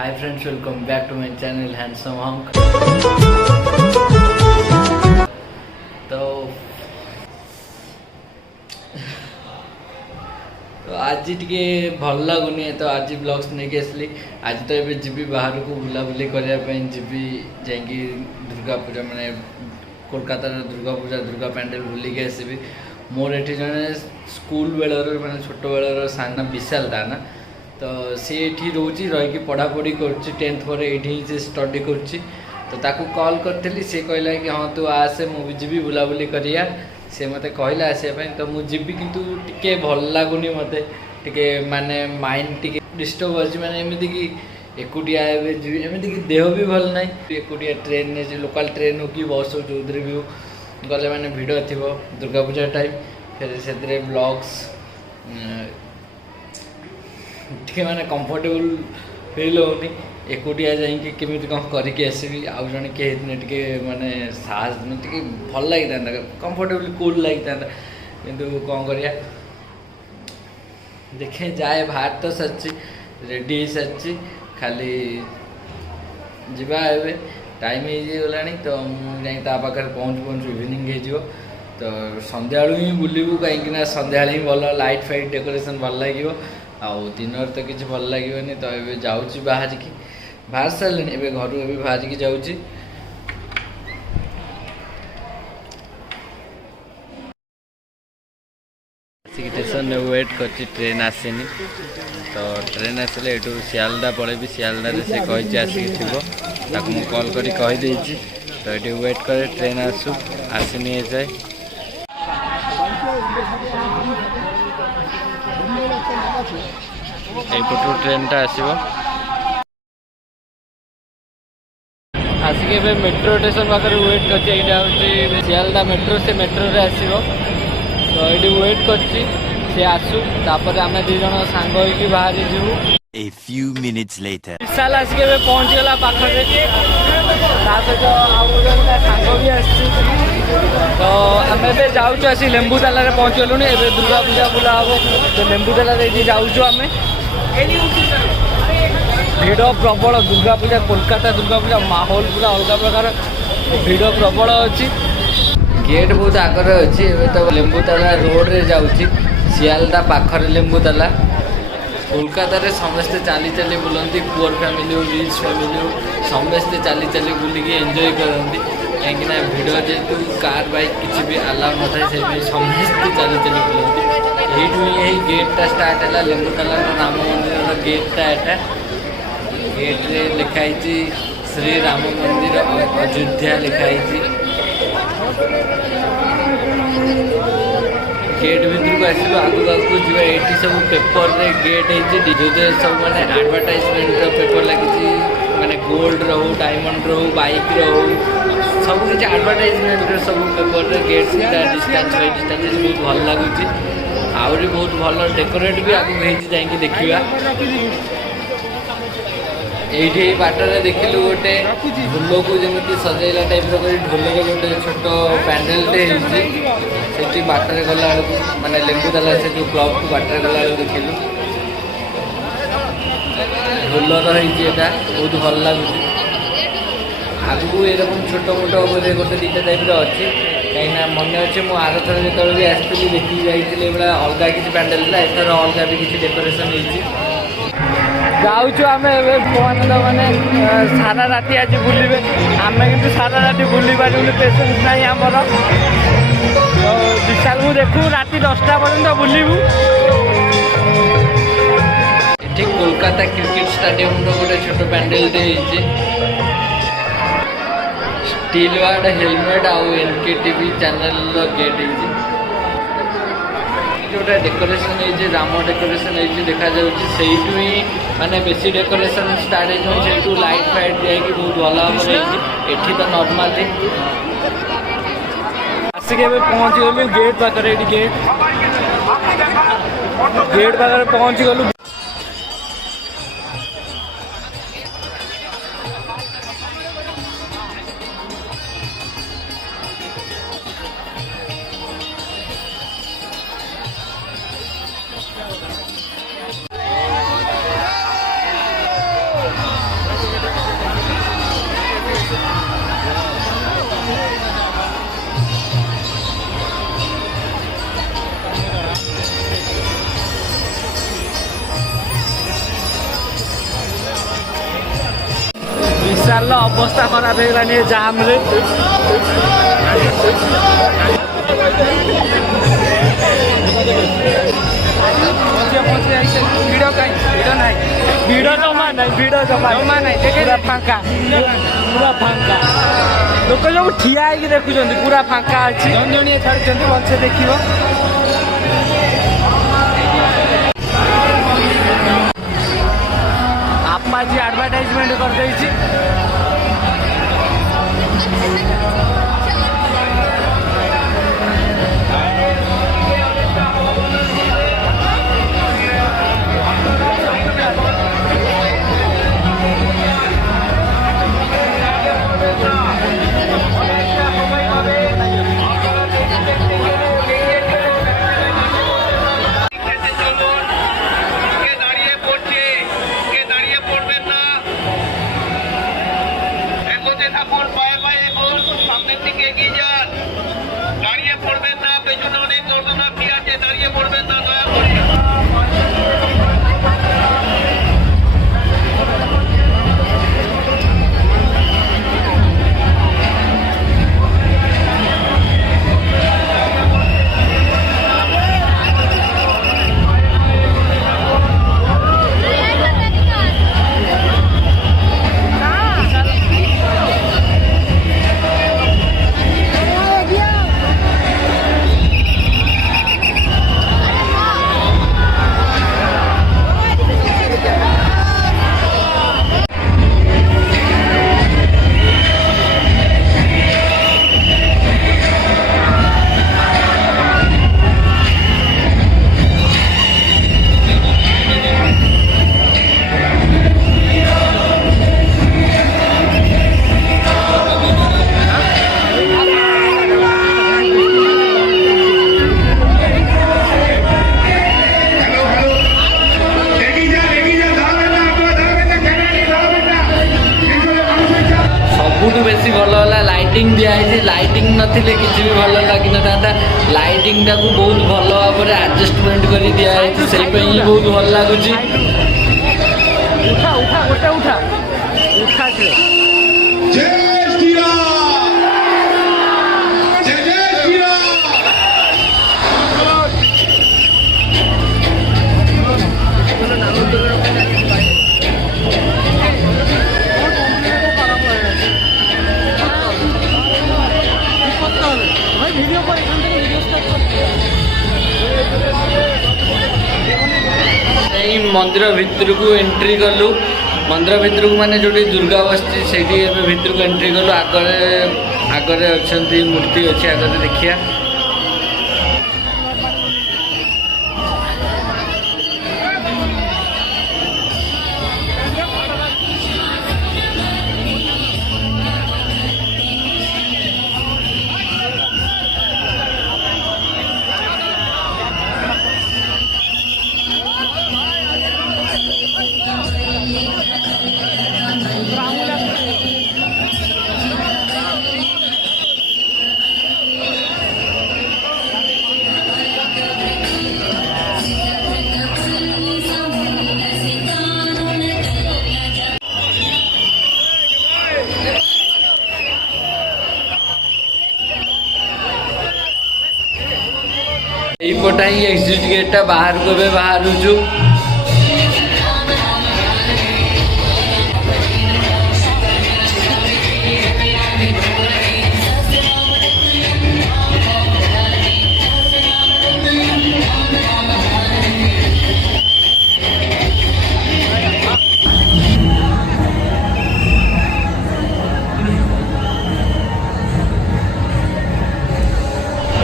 Hi friends, welcome back to my channel Handsome Hunk. तो आज टिके भल लगुनि तो आज ब्लॉग्स नहीं आसली। आज तो ये जी बाहर को बुलाबुली करने जी जा दुर्गा पूजा माने कोलकाता दुर्गा पूजा दुर्गा पैंडल बुलिक आसबि। मोर ये जड़े स्कूल बेलर माने छोट बेलर साना विशाल था ना, तो सी ये रोची रही पढ़ापढ़ी कर 10th पर ये स्टडी कर तो ताकू कॉल करी सी कहला कि हाँ तू आसे मुझे जी बुलाबुली करिया। सी मत कहला आसपा तो मुझे किंतु टिके भल लगुनि मत टिके माने माइंड टिके डिस्टर्ब अच्छी माने एमती कि एकुटिया एमती कि देह भी भल ना। एकुटिया ट्रेन ने लोकल ट्रेन हो कि बस हो जो भी हो गले मैंने भिड़ थी दुर्गा पूजा टाइम फिर से ब्लॉग्स टे मैंने कंफर्टेबल फिल होनी। एकुटिया जाकि केमी कौन करके आसबि आउ जड़े कहीं टे माने साहस टे भल लगी था कंफर्टेबल कूल लगी था किंतु कौन करिया देखे जाए बाहर तो सच्ची रेडी सारी खाली जीवा ए टाइम होगा तो मुझे पाखे पहुँच पहुँच इवनिंग हो तो संध्या ही बुलू कहीं संध्या ही भल लाइट फाइट डेकोरेशन भल लगे आउ दिन तो किसी भल लगे तो ये जाऊँगी बाहर सारे ए घर बाहर की जाऊँगी। स्टेशन में वेट कर ट्रेन आसेनी तो ट्रेन आसले ये सियालदा पड़े सियालदा से कही आसिक थो मुझे कॉल कर कहीदे तो ये वेट कर ट्रेन आसनी ए जाए। यपटू ट्रेन टा आसो आसिक मेट्रो स्टेशन पाखे वेट कर सियालदा मेट्रो से मेट्रो रे आसो तो ये वेट कर आसू तापर आम दीज सांग हो बाहर जीवु। A few minutes later. विशाल आसिक पहुँच गला पाखे सहित सांग भी आस तो आम ए जाऊँ आसी लेंबुताला पहुँच गलु। ए दुर्गा पूजा बुला हम तो लेंबुताला जाऊँ आम भिड़ प्रबल दुर्गा पूजा कोलकाता दुर्गा पूजा माहौल पूरा अलग प्रकार भिड़ प्रबल अच्छी। गेट बहुत आगे अच्छी तो लेंबुताला रोड रे जाऊँगी सियालदा पाखर लेंबुताला। कोलकाता रे समस्ते चाली चाली बुलती पुअर फैमिली हो रिच फैमिली हो समस्ते चाली चाली बुलिकी एंजॉय करती कहीं भिड़ जेहतु कार बाइक किसी भी अलाउ न था से समस्ते चाली चाली बुलती। यही गेटा स्टार्ट है लेंबुताला राम मंदिर गेटा एटा गेट रे लिखाई श्री राम मंदिर अयोध्या लिखाई गेट भर को आसो आगू आगू जी ये सब पेपर रे गेट जो सब मैंने आडभटाइजमेंट पेपर लगी माने गोल्ड रो डायमंड रो बाइक रो सब किसी आडभटाइजमेंट सब पेपर रे गेट डिस्टेंस बाय डिस्टेंस बहुत भल लगुच आहरी बहुत भल डेकोरेट भी आगे जाकि देखा। ये बाटर देखिलु गोटे ढोल को जमी सजेला टाइप ढोल गोटे छोट पैंडेलटे से बाटर गला माने लेंबुताला से जो क्लब को बाटर गला देखिलु ढोलर होता बहुत भल लगुच। आगू एरकम छोट मोट बोले गोटे दुटा टाइप अच्छी कहीं मन अच्छे मुझे आर थर जो भी आसती देखी जाइए अलग किसी पैंडेल था एथर अलग भी किसी डेकोरेशन जाऊँ आम मैंने सारा राति आज बुलवे आम कि सारा राति बुली पारूँ पेसेंस ना आमर तो विशाल को देखू राति 10टा पर्यटन बुलू। ये कोलकाता क्रिकेट स्टेडियम गोटे छोट पैंडेलटे स्टील वार्ड हेलमेट आउ एनकेटीवी चैनल गेट जोटा डेकोरेशन है राम डेकोरेशन है देखा जाऊँगी ही माने बेसी डेकोरेशन स्टार्ट हो लाइट फाइट जाकि बहुत भल भाव एठी तो नॉर्मल आसिक पहुँच गलु गेट पाखे गेट पाखे पहुँच गलु। ଚାଲ ଅବସ୍ଥା ଖରାପ ହେଇଗଲାଣି ଏ ଜାମ୍ରେ। ଭିଡ଼ କାହିଁ ଭିଡ଼ ନାହିଁ ଭିଡ଼ ଜମା ନାହିଁ ଭିଡ଼ ଜମା ନାହିଁ ପୁରା ଫାଙ୍କା ପୁରା ଫାଙ୍କା ଲୋକ ସବୁ ଠିଆ ହେଇକି ଦେଖୁଛନ୍ତି ପୁରା ଫାଙ୍କା ଅଛି ଜଣେ ଜଣିଆ ଛାଡୁଛନ୍ତି ଭଲସେ ଦେଖିବ। ଆପାଚି ଆଡଭର୍ଟାଇଜମେଣ୍ଟ କରିଦେଇଛି। ସବୁଠୁ ବେଶୀ ଭଲ ହେଲା ଲାଇଟିଂ ଦିଆହେଇଛି। ଲାଇଟିଂ ନଥିଲେ କିଛି ବି ଭଲ ଲାଗିନଥାନ୍ତା। ଲାଇଟିଂଟାକୁ ବହୁତ ଭଲ ଭାବରେ ଆଡଜଷ୍ଟମେଣ୍ଟ କରି ଦିଆହେଇଛି, ସେଇପାଇଁ ହିଁ ବହୁତ ଭଲ ଲାଗୁଛି। ଉଠା ଉଠା ଗୋଟେ ଉଠା ଉଠା मंदिर भितर को एंट्री कलु। मंदिर भितर को माने जो दुर्गा बसती से भितर को एंट्री कलु। आगरे अच्छी मूर्ति अच्छी आगे देखिया। यहीपटा ही एक्जिट गेटा बाहर को बाहरुचु।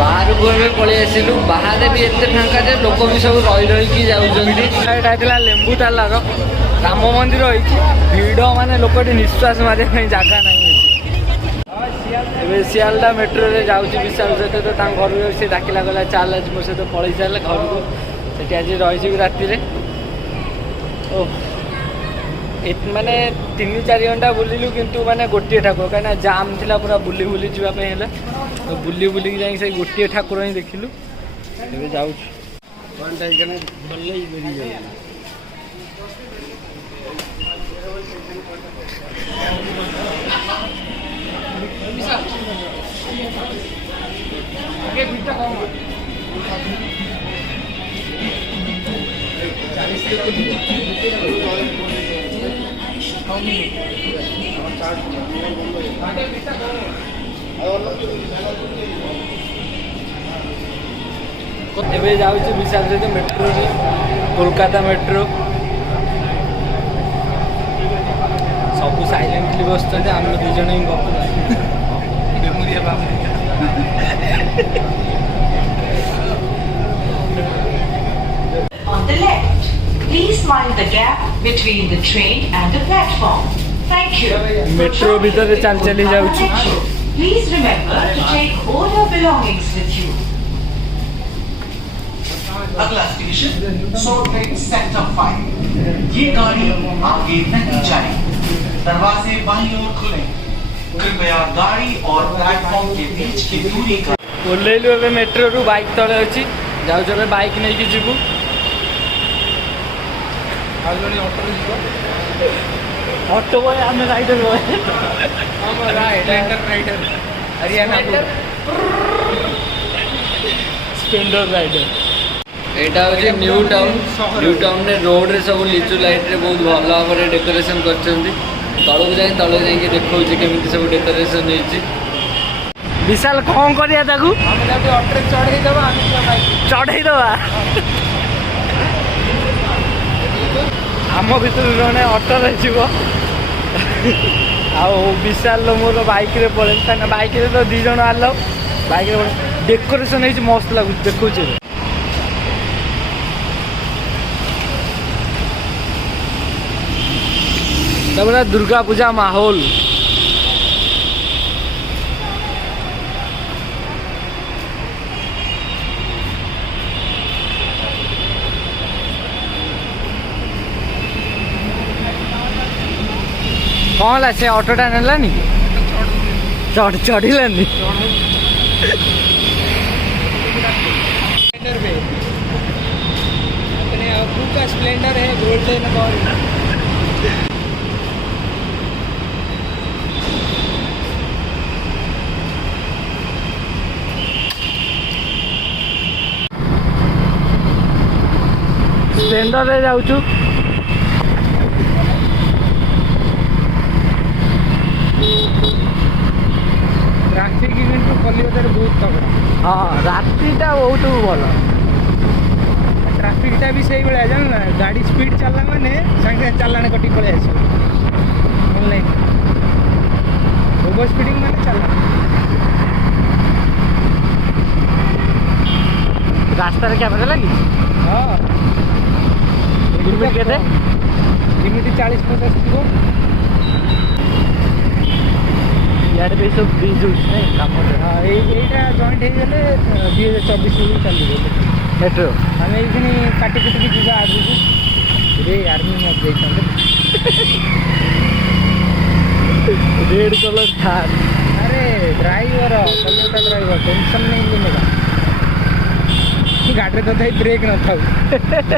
बाहर को पलि आसिलु। बाहर भी एत फांका जे लोक भी सब रही जाऊँगी। लेंबू तालार राम मंदिर भिड़ माने लोक निश्वास मारे जगह ना सियालदा मेट्रो रे जाऊँगी विशाल सहित तो घर से डाकिला गला चाल आज मो सहित पलि सारे घर को से आज रही राति माने 3-4 घंटा बुलिलु किंतु माने गोटे ठाकुर कहीं जाम थिला पूरा बुली बुली जावाई है तो बुली बुलिक जाए से गोटे ठाकुर ही देखिलु। जाऊँ भल ଏବେ ଯାଉଛି ବିଶାଲ ସହିତ ମେଟ୍ରୋରେ କୋଲକାତା ମେଟ୍ରୋ ସବୁ ସାଇଲେଣ୍ଟଲି ବସୁଛନ୍ତି ଆମେ ଦୁଇ ଜଣ ହିଁ On the left, please mind the gap between the train and the platform. Thank you. Metro भीतर चल चली जाऊँ Please remember to take all your belongings with you. अगला स्टेशन सोलगेट सेक्टर 5। ये गाड़ी आगे नहीं जाएगी। दरवाजे बाईं ओर खुले। कृपया गाड़ी और प्लेटफॉर्म के बीच की दूरी का ओह्लैलु ए मेट्रो रु बाइक तले अच्छी जाऊँ ए बाइक नहीं कि जीवु ऑटो बॉय आम rider boy rider Haryana Splendor rider एटा होची न्यू टाउन रे रोड रे सब लिचु लाइट रे बहुत भल भाव डेकोरेशन करछंती तळକୁ जाई तळ जाई देखौची केमिति सब डेकोरेशन हेची विशाल कौन करिया ताकू हम जाते ऑटो चढ़ई देबा चढ़ई दवा आम भीतर जड़े ऑटो जीव आ विशाल मोर बाइक रे पड़े बाइक रे तो दी जन आल बाइक रे डेकोरेशन है मस्त लगुच देखु तबला दुर्गा पूजा माहौल कौन ला से ऑटोटा नेलानी चढ़िलानी अपने अबू का स्प्लेंडर है गोल्डन और स्प्लेंडर रे जाऊछु ट्राफिक इवेंट कलिकतार बहुत तगड़ा हाँ रातिटा बहुत भल ट्राफिकटा भी सही भाया जान ना गाड़ी स्पीड चलला माने संगे चलाने कटी पड़े आस ऑनलाइन ओवर स्पीडिंग माने चलना रास्ता कैमरा लगी हाँ लिमिट केते लिमिट 40-50 थी यार भी सब ब्रिज नहीं काम हाँ यहीटा जॉइंट होगले 2024 चलिए मेट्रो आम ये काटी कुटिकी जावा आगे रे आर्मी में रेड कलर थार अरे ड्राइवर टोयोटा ड्राइवर टेंशन नहीं लेने गाड़ी तो ब्रेक न था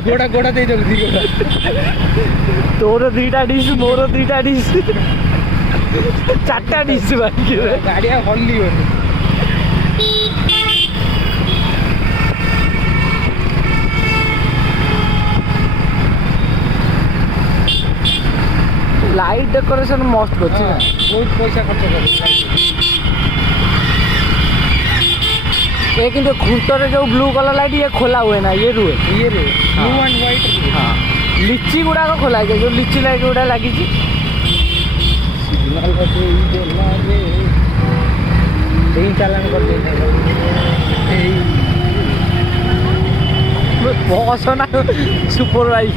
गोड़ा गोड़ा दे जल्दी गोड़ा तोर दीटा डिश मोर दीटा डिश चार्टा डिश बाइक गाड़िया हल्ली लाइट डेकोरेशन मस्त कर बहुत पैसा खर्च कर किंतु खुंटर जो ब्लू कलर लाइट ये खोला हुए ना ये रुए ब्लू एंड व्हाइट हाँ लिची गुड़ाक खोला है जो लिची लाइट गुड़ा लगी चालान कर बस ना सुपर बाइक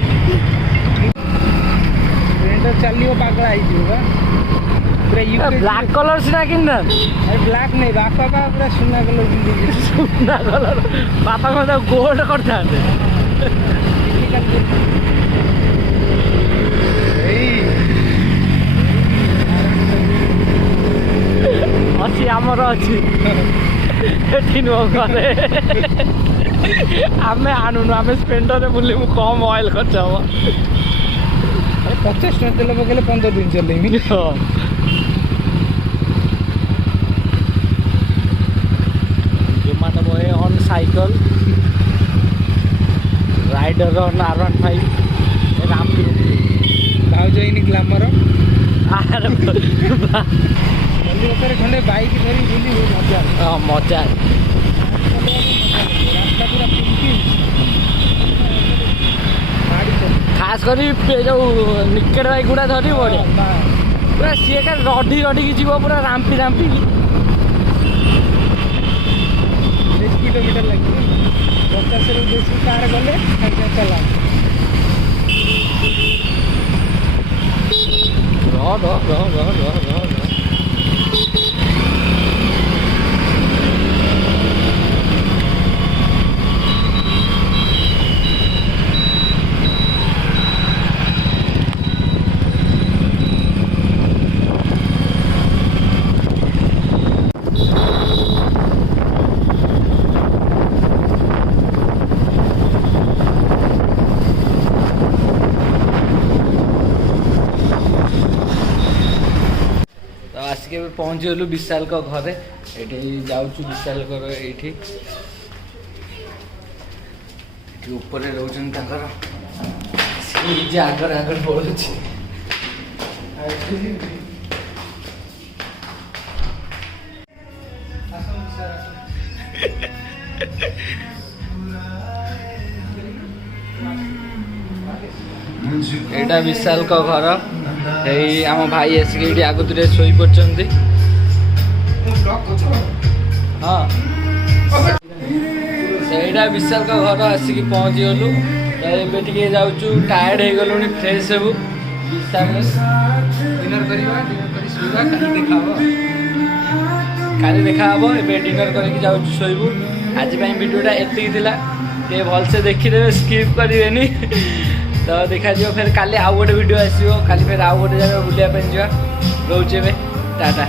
चलिए पागला पूरा ब्लैक कलर सीना कि ब्लैक नहीं बापा का पूरा सुना कलर सुना कलर बापा को तो गोल्ड करता अच्छी आमर अच्छी घरे आम आणुनु आम स्पेंडर बुले कम ऑयल खर्च हम 50 टका तेल पकड़े 15 दिन चलेमी the boy on cycle, rider on R15, Rampur. भाउज इन ग्लामर आरे खंडे बाइक धरी बुली मजा मजा रास्ता पूरा पिंकी खास करी जो निकेट बाइक गुड़ा धरी बढ़िया पूरा सी का रढ़ी रढ़ी जीव पूरा राम्पी राम्पी किलोमीटर लगे 50 ରୁ बेसी कार गले चला आसिक पहुँची गलु विशाल घरे ये जाऊँ विशाल ये ऊपर रोचन निजे आगर आगर बोलू एटा विशाल घर यही आम भाई आसिक आगुरी शोई पड़ते हाँ ସେଇଟା विशाल घर आसिक पहुँची गलु ଏବେ ଟିକେ ଯାଉଛୁ टायर्ड हो गलुनी फ्रेश हेबु विशाल डिनर करवा डिनर कर शोइबा काली देखा हम एबे डिनर करके जाऊँ शोइबु आज वीडियोटा एतिक थिला ते भलसे देखिदेवे स्किप करेनि तो देखा फिर काली आउ गोटे वीडियो आसो काली फिर आउ गोटे जगह बुलाया जा रोचे टाटा।